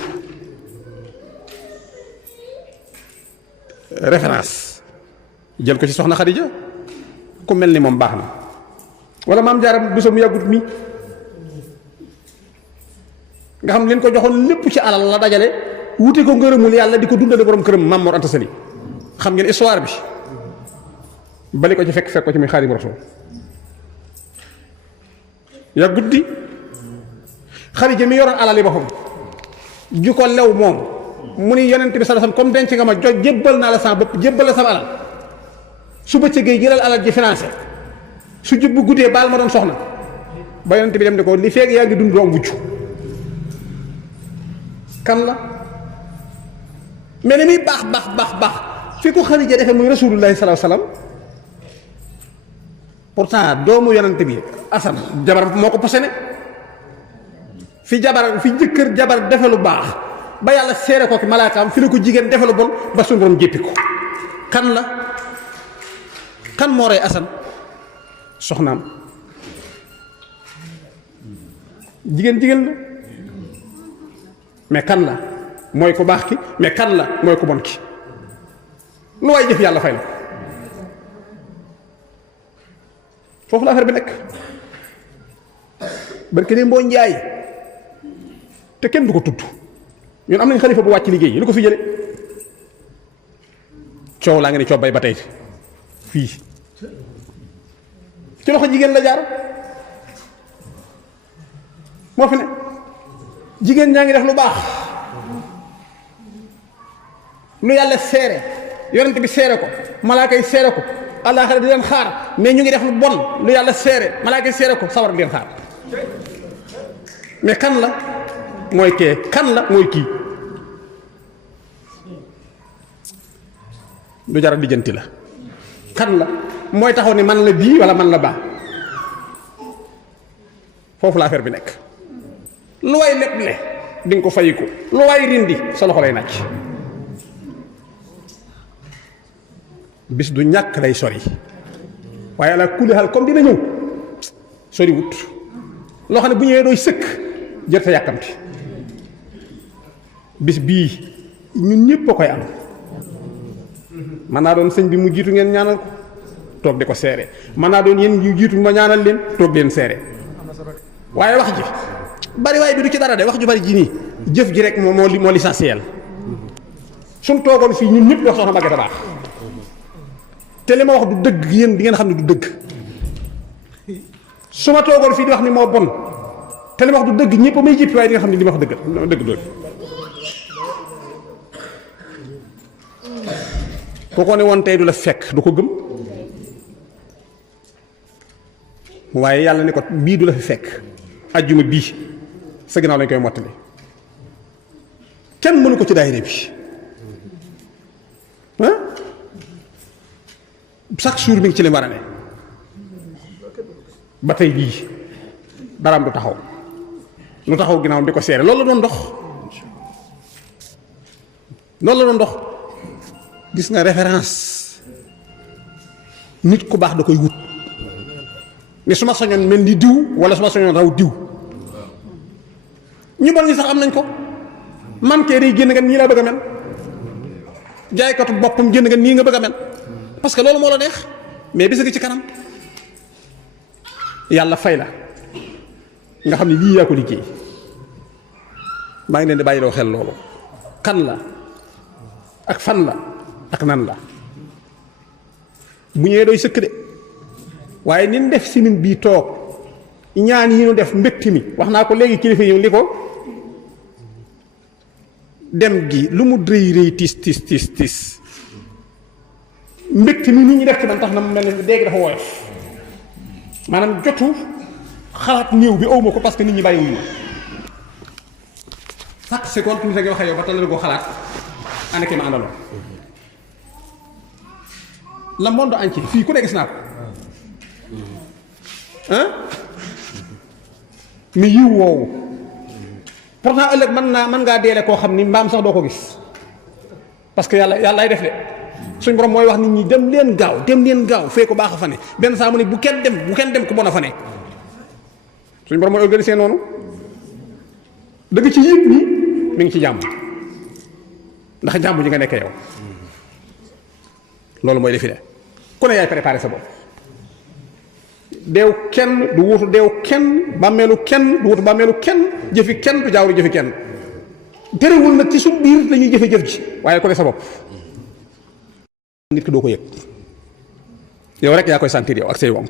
référence jël ko ci soxna Xadija ku mel ni moom baax na wala maam Jaara Buso mu yàggut mi nga xam leen ko joxoon lépp ci alal la dajale wuti ko ngërëmul yàlla di ko dundale borom këram Maam Mor Anta Sali xam ngeen histoire bi bali ko ci fekk ko ci muy Xaadimu Rasuul yàggut di Xadija mi yoroon alal yi boppam ju ko lew moom mu ni yonent bi sallallahu alayhi wasallam comme denc nga ma joj jébbal naa la sama bopp jébbal la sama alal su bëccëgee jëlal alal ji financé su jub bu guddee baal ma doon soxna ba yonent bi dem di ko li feeg yaa ngi dund doo mucc kan la mais li muy baax fi ko Xadija defee muy rasulullahi sallallahu alayhi wasallam pourtant doomu yonent bi Asan jabar moo ko posene fi jëkkër jabar defe lu baax ba yàlla seere ko ki malaakaam fi la ko jigéen defe lu bon ba suñu borom jéppi ko kan la kan moo rey Asan soxnaam jigéen la mais kan la mooy ko baax ki mais kan la mooy ko bon ki lu waay jëf yàlla fay la foofu la affaire bi nekk barke ne mboo njaay te kenn du ko tudd ñun am nañ xalifa bu wàcc liggéey yi lu ko fi jële coow laa nga ne cobbay ba tey fii ci loxo jigéen la jaar moo fi ne jigéen ñaa ngi def lu baax lu yàlla seere yonent bi seere ko malaaka yi seere ko àllaaxira di leen xaar mais ñu ngi def lu bon lu yàlla seere malaaka yi seere ko sawar di leen xaar mais kan la mooy kee kan la mooy kii lu jar a lijjanti la kan la mooy taxaw ni man la bii wala man la baa foofu la affaire bi nekk lu way lépp le di nga ko fayiku lu way rindi sa loxo lay nàcc bis du ñàkk lay sori waaye ala kulli xal comme dina ñëw sori wut loo xam ne bu ñëwee dooy sëkk jërte yàkkamti bis bii ñun ñëpp a koy am man naa doon sëñ bi mu jiitu ngeen ñaanal ko toog di ko seere man naa doon yéen ñu jiitu ma ñaanal leen toog leen seere waaye wax ji bari waaye bi du ci dara de wax ju bari ji nii jëf ji rek moo l'essentiel suñ toogoon fii ñun ñëpp wax soxna Maguette baax te li ma wax du dëgg yéen di ngeen xam ne du dëgg su ma toogoon fii di wax ni moo bon te li ma wax du dëgg ñëpp may jippi waaye di nga xam ne li ma wax dëgg ku ko ne woon tey du la fekk du ko gëm waaye yàlla ne ko bii du la fi fekk ajjuma bii sa ginnaaw lañ koy mottali kenn mënu ko ci daayira bi ah chaque jour mi ngi ci li war a ne ba tey bii daraam du taxaw lu taxaw ginnaaw di ko seere loolu la doon dox gis nga référence nit ku baax da koy wut ni su ma soñoon mel ni diw wala su ma soñoon raw diw ñu bon ñi sax am nañ ko man kee day génn nga nii laa bëgg a mel jaaykatu boppam génn nga nii nga bëgg a mel parce que loolu moo la neex mais bis nga ci kanam yàlla fay la nga xam ne lii yaa ko liggéey maa ngi leen di bàyyi loo xel loolu kan la ak fan la ak nan la bu ñëwee doy sëkk de waaye ni def simin bii toog ñaan yi ñu def mbégte mi wax naa ko léegi kilifa yi li ko dem gi lu mu rëy tiis mbégte mi nit ñi def ci man tax na mu mel ne dégg dafa woyof maanaam jotu xalaat néew bi awma ko parce que nit ñi bàyyiwuñu chaque seconde nit a ngi wax ak yow ba tal ko xalaat ana ki ma àndaloon le monde entier fii ku ne gis naa ko ah mais yiw woowu pourtant ëllëg mën ngaa deele koo xam ni mbaam sax doo ko gis parce que yàlla ay def de suñ borom mooy wax nit ñi dem leen gaaw fee ko baax a fa ne benn saa mu ne bu kenn dem ku bon a fa ne suñ borom mooy organiser noonu dëgg ci yëpp ni mi ngi ci jàmm ndax jàmm ji nga nekk yow loolu mooy defi ne ku ne yaay préparé sa bopp deew kenn du wutu deew kenn bàmmeelu kenn du wutu bàmmeelu kenn jëfi kenn du jaawru jëfi kenn terewul nag ci suñ biir lañuy jëfe jëf ji waaye ku ne sa bopp nit ki doo ko yëg yow rek yaa koy sentir yow ak say wonk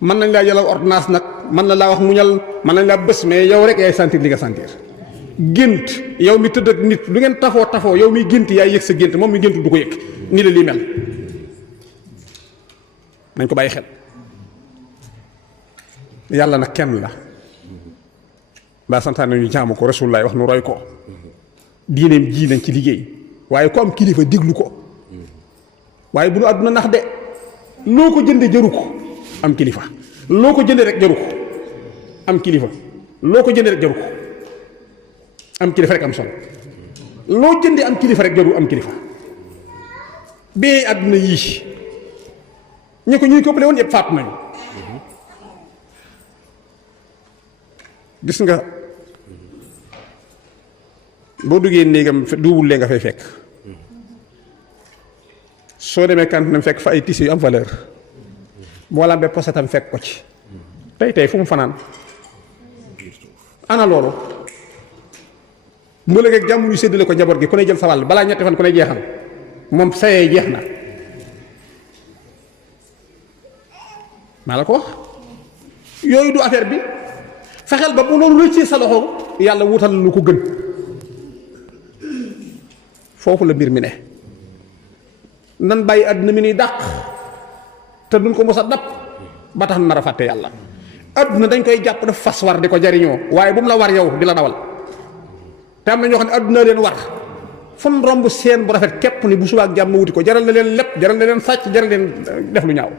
mën nañ laa jëlal ordonnance nag mën na laa wax muñal mën nañ laa bés mais yow rek yaay sentir li nga sentir gént yow mi tëdd ak nit lu ngeen tafoo yow mi gént yaay yëg sa gént moom mi gént du ko yëg nii la lii mel nañ ko bàyyi xel yàlla nag kenn la daa santaane ñu jaamu ko Rasulullah wax nu roy ko diineem ji nañ ci liggéey waaye ku am kilifa déglu ko waaye bu nu àdduna nax de loo ko jënde jaru ko am kilifa loo ko jënde rek jaru ko am kilifa loo ko jënde rek jaru ko am kilifa rek am solo loo jënde am kilifa rek jaru am kilifa bee àdduna yii ñi ko ñuy koppale woon yëpp faatu nañu gis nga boo duggee néegam duubul lee nga fay fekk soo demee kantinam fekk fa ay tissus yu am valeur boo lambee posetam fekk ko ci tey fu mu fanaan ana loolu mu léegi jàmm ñu séddale ko njaboot gi ku ne jël sa wàll balaa ñetti fan ku ne jeexal moom sayee jeex na maa la ko wax yooyu du affaire bi fexeel ba bu loolu rëccee sa loxo yàlla wutal lu ko gën foofu la mbir mi ne nan bàyyi àdduna mi ni dàq te duñ ko mos a dab ba tax nar a fàtte yàlla àdduna dañ koy jàpp daf fas war di ko jariñoo waaye bu mu la war yow di la dawal te am na ñoo xam ne àdduna leen war fon romb seen bu rafet képp ni bu subaak jàmm wuti ko jaral na leen lépp jaral na leen sàcc jaral leen def lu ñaaw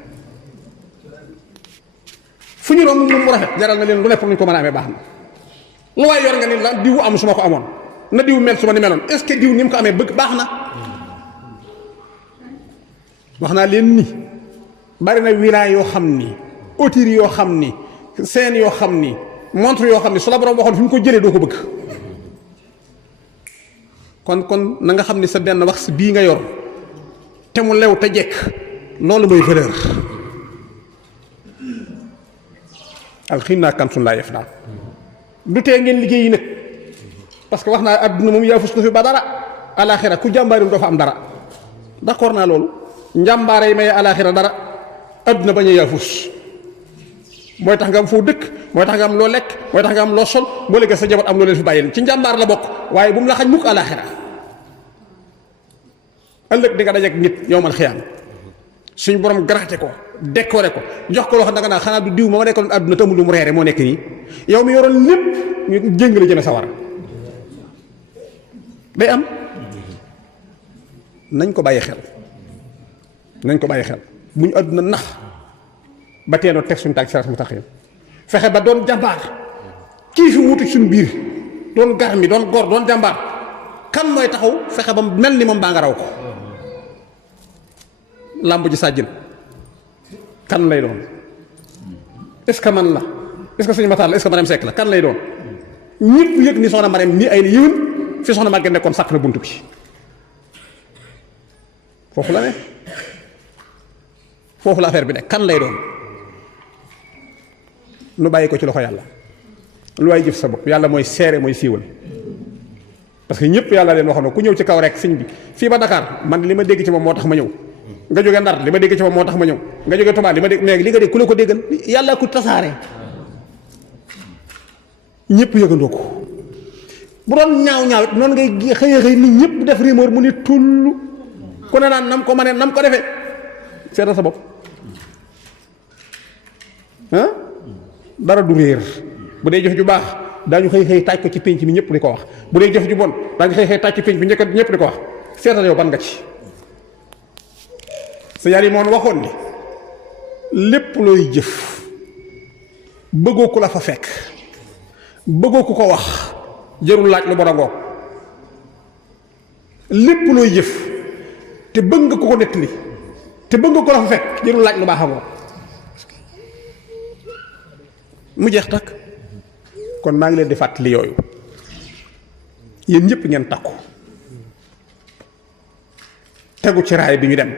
fu ñu romb mu rafet jaral na leen lu nekk lu ñu ko mën a amee baax na lu waaye yor nga ni la diwu am su ma ko amoon na diw mel su ma ni meloon est-ce que diw ni mu ko amee bëgg baax na wax naa leen ni bari na wilaay yoo xam ni autir yoo xam ni scène yoo xam ni montre yoo xam ni su la borom waxoon fi mu ko jëlee doo ko bëgg kon na nga xam ni sa benn wax bii nga yor te mu lew te jekk loolu mooy valeur alxinaa kansun laa yëf daal du tee ngeen liggéey yi nag parce que wax naa adduna moom yaa fus ko fi ba dara alaxira ku jàmbaarim doo fa am dara d'accord naa loolu njàmbaare yi may alaxira dara adduna bañ a yaa fus mooy tax nga am foo dëkk mooy tax nga am loo lekk mooy tax nga am loo sol boo léegi sa jabar am loo leen fi bàyyil ci njàmbaar la bokk waaye bu mu la xañ mukk alaxira ëllëg di nga dajeek nit yowmal xiyaam suñ borom garaate ko décoré ko jox ko loo xam ne da nga naa xanaa du diw ma nekkoon àdduna tamul lu mu reere moo nekk nii yow mi yoroon lépp ñu jéng la jëme sawara day am nañ ko bàyyi xel bu ñu àdduna nax ba teenoo teg suñu tànk siraat mu tax fexe ba doon jàmbaar kii fi wutu suñu biir doon garmi doon góor doon jàmbaar kan mooy taxaw fexe ba mel ni moom baa nga raw ko làmb ji sàjjin kan lay doon est-ce que man la est-ce que sëñ Matar la est-ce que Marème Seck la kan lay doon ñëpp yëg ni soxna Marème nii ay ni yëwén fi soxna Maguette nekkoon sàkk na bunt bi foofu la ne foofu la affaire bi nekk kan lay doon nu bàyyi ko ci loxo yàlla lu waay jëf sa bopp yàlla mooy seere mooy siiwal parce que ñëpp yàlla leen waxoon ku ñëw ci kaw rek sëñ bi fii ba Dakar man li ma dégg ci moom moo tax ma ñëw nga jóge Ndar li ma dégg ci moom moo tax ma ñëw nga jóge Touba li ma dégg mais li nga dégg ku la ko déggal yàlla ku tasaare ñëpp yëgandoo ko bu doon ñaaw it noonu ngay xëy nit ñëpp def rumeur mu ni tull ku ne naan nam ko ma ne nam ko defee seetal sa bopp ah dara du réer bu dee jëf ju baax daañu xëy taaj ko ci pénc mi ñëpp di ko wax bu dee jëf ju bon daañu xëy taaj ci pénc bi ñëpp di ko wax seetal yow ban nga ci sa yar yi moom waxoon ni lépp looy jëf bëggoo ku la fa fekk bëggoo ku ko wax jërul laaj lu bon a ngoog lépp looy jëf te bëgg nga ko nettali te bëgg nga ko la fa fekk jërul laaj lu baax amoo mu jeex takk. kon maa ngi leen di fàttali yooyu yéen ñëpp ngeen takku tegu ci raay bi ñu dem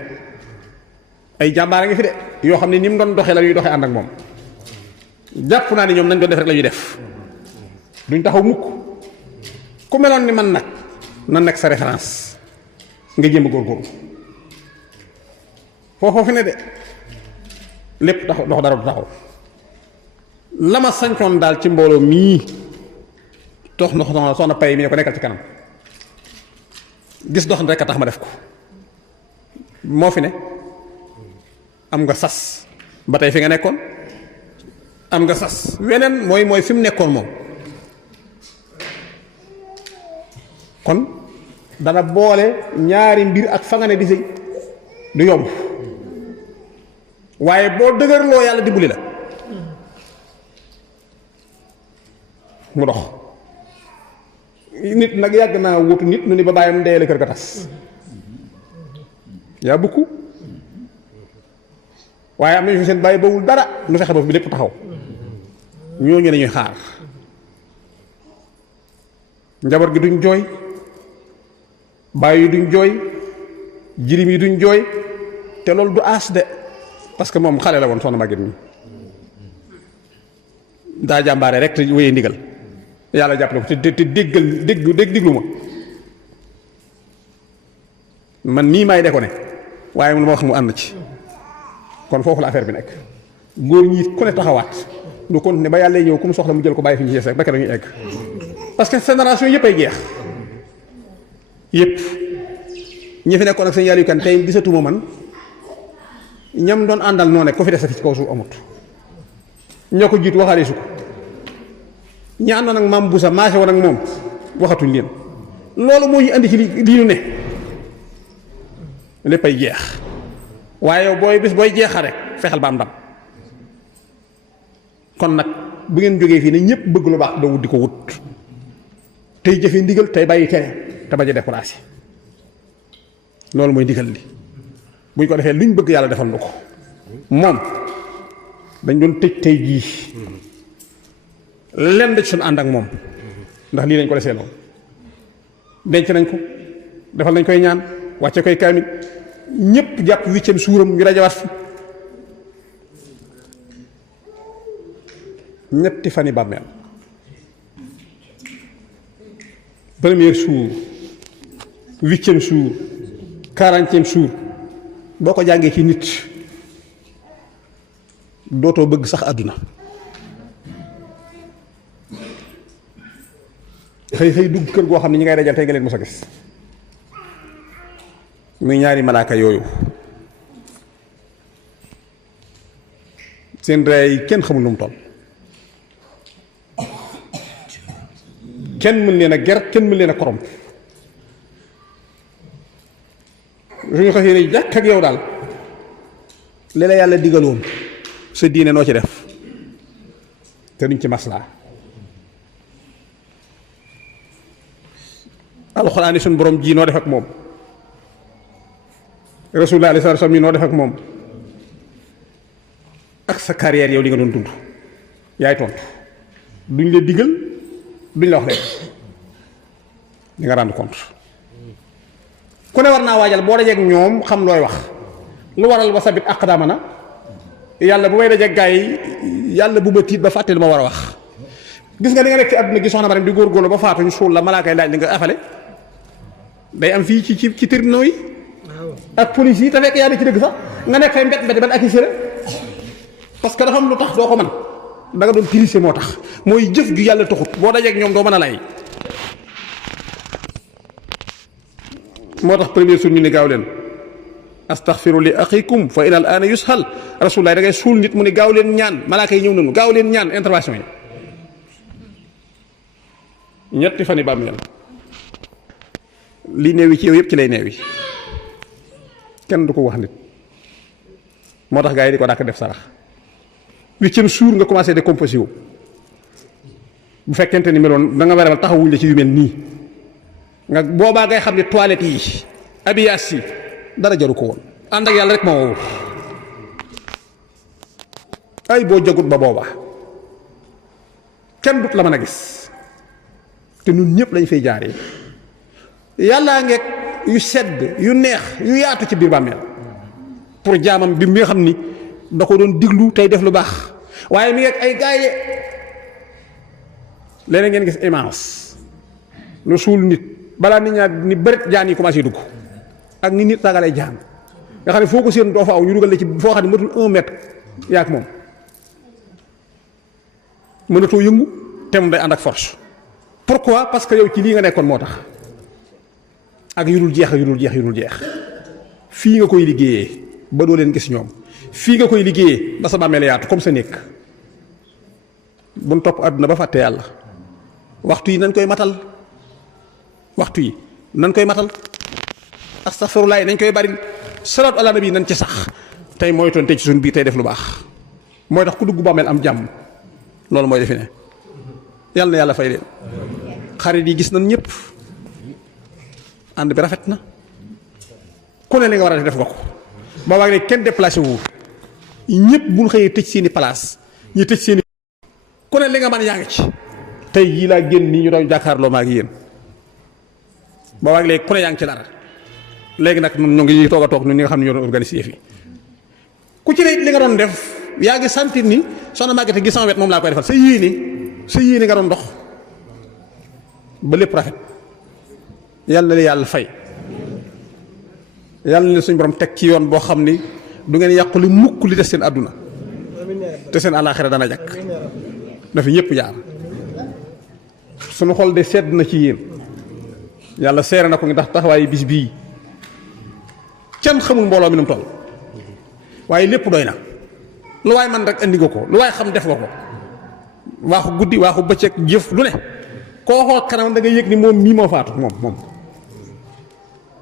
ay jàmbaar a ngi fi de yoo xam ne ni mu doon doxee la ñuy doxee ànd ak moom jàpp naa ne ñoom nañ doon def rek la ñuy def duñ taxaw mukk ku meloon ni man nag na nekk sa référence nga jéem a góorgóorlu foofoo fi ne de lépp taxaw dox dara du taxaw la ma sañcoon daal ci mbooloo mii tox ndox soxna pay mi ne ko nekkal ci kanam gis dox rek a tax ma def ko moo fi ne am nga sas ba tey fi nga nekkoon am nga sas weneen mooy fi mu nekkoon moom kon dana boole ñaari mbir ak fa nga ne di sëy du yomb waaye boo dëgërloo yàlla dimbali la mu dox nit nag yàgg naa wutu nit nu ni ba bàyyam ndeele kër ga tas yaa bukku waaye am nañu fi seen bàyyi bawul dara nu fexe ba fi lépp taxaw ñooñu lañuy xaar njaboot gi duñ jooy bàyyi yi duñ jooy jirim yi duñ jooy te loolu du aas de parce que moom xale la woon soxna Maguette mi daa jàmbaare rek te wéyee ndigal yàlla jàppale ko te déglu man nii maay de ko ne waaye lu ma wax mu ànd ci kon foofu la affaire bi nekk góor ñi ku ne taxawaat lu continuer ba yàlla ñëw ku mu soxla mu jël ko bàyyi fi ñu yees rek ba keroog ñu egg parce que génération yëpp ay jeex yëpp ñi fi nekkoon ak seen yàlla yu kan tey gisatuma man ñam doon àndal noo nekk ko fi desati ci kaw suuf amut ñoo ko jiitu waxaale su ko ñi àndoon ak maam Boussa maase woon ak moom waxatuñ leen loolu moo ñu andi ci li ñu ne lépp ay jeex waaye yow booy bis booy jeexal rek fexeel ba am ndam kon nag bu ngeen jógee fii ne ñëpp bëgg lu baax da wut di ko wut tey jëfe ndigal tey bàyyi tere te bañ a découragé loolu mooy ndigal li buñ ko defee luñ bëgg yàlla defal na ko moom dañ doon tëj tey jii lenn ci suñu ànd ak moom ndax lii lañ ko desee noonu denc nañ ko defal nañ koy ñaan wàcce koy kaamil ñëpp jàpp 8e suuram ñu dajawaat fi ñetti fani bàmmeel premier jour 8e jour 40e jour boo ko jàngee ci nit dootoo bëgg sax àdduna xëy dugg kër goo xam ne ñi ngay dajal tey nga leen mos a gis muy ñaari malaaka yooyu seen rey kenn xamul nu mu toll kenn mën leen a ger kenn mën leen a korom suñu xasee ne jàkk ak yow daal li la yàlla digaloon sa diine noo ci def te duñ ci maslaa alxuraan suñu borom ji noo def ak moom rasulullah alayhi salaatu wa salaam yi noo def ak moom ak sa carrière yow li nga doon dund yaay tontu duñ la digal duñ la wax leen di nga rendre compte ku ne war naa waajal boo dajeeg ñoom xam looy wax lu waral wa sabit aqdamana yàlla bu may dajeeg gaa yi yàlla bu ma tiit ba fàtte lu ma war a wax gis nga di nga nekk ci àdduna gi soxna Maram di góorgóorlu ba faatuñ suul la malaaka yi laaj li nga afale day am fii ci tribunaux yi ak police yi te fekk yaa di ci dëgg sax nga nekk fay mbet ban accusé la parce que dafa am lu tax doo ko mën da nga doon tricher moo tax mooy jëf ju yàlla taxut boo dajeeg ñoom doo mën a lay moo tax premier suul ñu ni gaaw leen astaghfiru li axikum fa inal aana yushal rasulullah da ngay suul nit mu ni gaaw leen ñaan malaaka yi ñëw nañu gaaw leen ñaan intervention yi ñetti fan yi bàmmeel li neewi ci yow yëpp ci lay neewi kenn du ko wax nit moo tax gaa yi di ko dàkk def sarax 8e jour nga commencé décomposé wu bu fekkente ni meloon da nga war a taxawuñ la ci yu mel nii nga boobaa ngay xam ne toilette yi abiyaas yi dara jaru ko woon ànd ak yàlla rek moo wóor ay boo jagut ba booba kenn dut la mën a gis te ñun ñëpp lañ fay jaaree yàllaa ngeeg yu sedd yu neex yu yaatu ci biir bàmmeel pour jaamam bi mi nga xam ni da ko doon diglu tey def lu baax waaye mi ngeeg ay gaaye léeg ngeen gis image lu suul nit balaa nit ñaa ni bërit jaan yi commencé dugg ak ni nit ragalee jaan nga xam ne foo ko seen doo fa aw ñu dugal la ci foo xam ne matul 1 mètre yaak moom mënatoo yëngu te moom day ànd ak force. pourquoi parce que yow ci lii nga nekkoon moo tax ak yu dul jeex ak yu dul jeex yu dul jeex fii nga koy liggéeyee ba doo leen gis ñoom fii nga koy liggéeyee ba sa bàmmeel yaatu comme sa nekk buñ topp àdduna ba fàtte yàlla waxtu yi nañ koy matal waxtu yi nañ koy matal astaghfirullah nañ koy bari salaatu ala nabi nañ ci sax tey mooy toon tey ci suñ biir tey def lu baax mooy tax ku dugg bàmmeel am jàmm loolu mooy defi ne yàlla na yàlla fay leen xarit yi gis nañ ñëpp ànd bi rafet na ku ne li nga war a def nga ko ba waag ne kenn déplacé wu ñëpp buñ xëyee tëj seeni place ñi tëj seeni ku ne li nga mën yaa ngi ci tey yii laa génn nii ñu doon jàkkaarloo maa ngi yéen ba waag léegi ku ne yaa ngi ci dara léegi nag ñun ñu ngi toog a toog ñun ñi nga xam ne ñoo doon organisé fii ku ci ne li nga doon def yaa ngi sentir ni soxna Maguette gi sama wet moom laa koy defal sa yéene nga doon dox ba lépp rafet yàlla na la yàlla fay yàlla na suñu borom teg ci yoon boo xam ni du ngeen yàqu li mukk li des seen àdduna te seen àllaaxira dana jàkk dafa ñëpp jaar suñu xol de sedd na ci yéen yàlla seere na ko ngi ndax taxawaayu bis bii kenn xamul mbooloo mi nu mu toll waaye lépp doy na lu waay man rek andi nga ko lu waay xam def nga ko waaxu guddi waaxu bëccëg jëf lu ne koo xool kanam da nga yëg ni moom mii moo faatu moom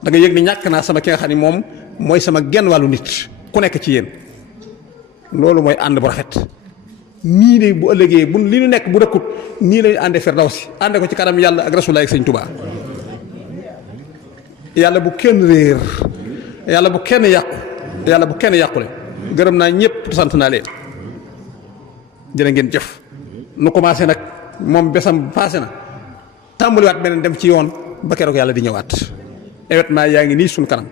da nga yëg ni ñàkk naa sama ki nga xam ni moom mooy sama genn wàllu nit ku nekk ci yéen loolu mooy ànd bu rafet nii ne bu ëllëgee bu li ñu nekk bu dëkkut nii lañu àndee Firdawsi àndee ko ci kanam yàlla ak Rasulullah ak Sëñ Tuubaa yàlla bu kenn réer yàlla bu kenn yàqu yàlla bu kenn yàqule gërëm naa ñëpp sant naa leen jërë ngeen jëf nu commencé nag moom besam passé na tàmbaliwaat beneen dem ci yoon ba keroog yàlla di ñëwaat événement yaa ngi nii suñ kanam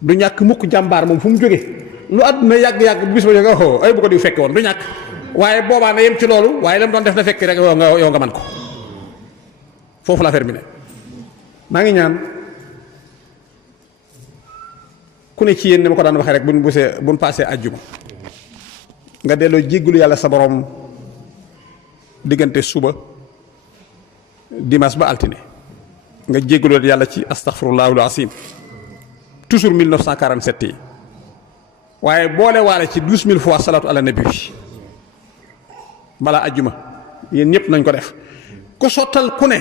du ñàkk mukk jàmbaar moom fu mu jógee lu àdduna yàgg-yàgg bis ba nga xoo ay bu ko di fekke woon du ñàkk waaye boobaa na yem ci loolu waaye la mu doon def na fekk rek yow nga man ko foofu la affaire bi ne maa ngi ñaan ku ne ci yéen ni ma ko daan waxee rek buñ passé àjjuma nga delloo jéggalu yàlla sa borom diggante suba dimanche ba altine nga jéggalu yàlla ci astaghfirullahul asim toujours 1947 yi waaye boole waale ci 12000 fois salaatu ala nabi bi balaa àjjuma yéen ñëpp nañ ko def ku sottal ku ne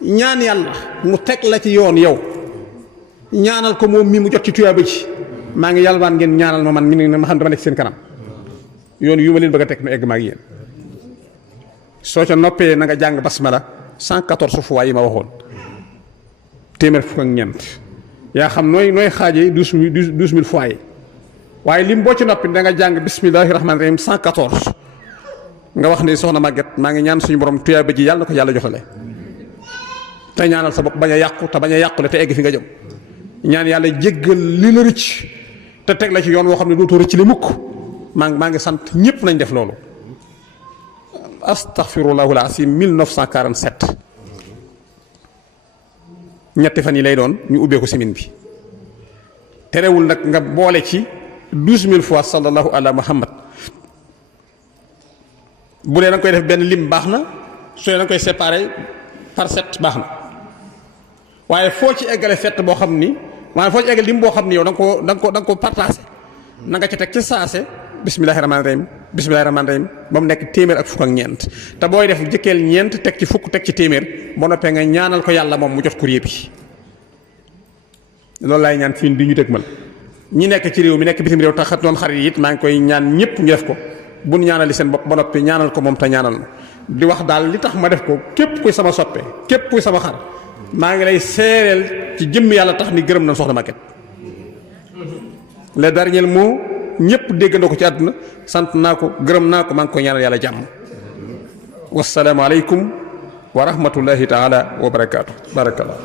ñaan yàlla mu teg la ci yoon yow ñaanal ko moom mi mu jot ci tuyaaba ci maa ngi yàlwaan ngeen ñaanal ma man mi ma xam dama nekk seen kanam yoon yu ma leen bëgg a teg nu egg ma ak yéen soo ca noppee na nga jàng basmala 114 fois yi ma waxoon téeméer fukk ak ñeent yaa xam nooy xaajee 12000 fois yi waaye lim boo ci noppi da nga jàng bismillahi rahmaani rahim 114 nga wax ne soxna Maguette maa ngi ñaan suñu borom tuyaaba ji yàlla na ko yàlla joxale te ñaanal sa bopp bañ a yàqu te bañ a yàqule te egg fi nga jëm ñaan yàlla jéggal li la rëcc te teg la ci yoon woo xam ne dootoo rëcc li mukk maa ngi sant ñëpp nañ def loolu astaghfirullahul asim 1947 ñetti fan yi lay doon ñu ubbee ko semaine bi terewul nag nga boole ci 12000 fois sallallahu ala muhammad bu dee da nga koy def benn lim baax na su dee da nga koy séparé par 7 baax na waaye foo ci eggale fett boo xam ni maanaam foo ci eggale lim boo xam ni yow da nga ko partagé na nga ci teg ci saase bismillahi rahmaani rahim ba mu nekk téeméer ak fukk ak ñeent te booy def jëkkeel ñeent teg ci fukk teg ci téeméer ba noppee nga ñaanal ko yàlla moom mu jot courrier bi loolu laay ñaan fii di ñu dëgmal ñi nekk ci réew mi nekk bitim réew tax doon xarit it maa ngi koy ñaan ñëpp ñu def ko bu nu ñaanali seen bopp ba noppi ñaanal ko moom te ñaanal ma di wax daal li tax ma def ko képp kuy sama soppe képp kuy sama xar maa ngi lay seereel ci jëmm yàlla tax ni gërëm na soxna Maguette le dernier mot ñëpp déggandoo ko ci àdduna sant naa ko gërëm naa ko maa ngi koy ñaanal yàlla jàmm wassalaamu aleykum wa rahmatullahi taala wa barakaatu barakallah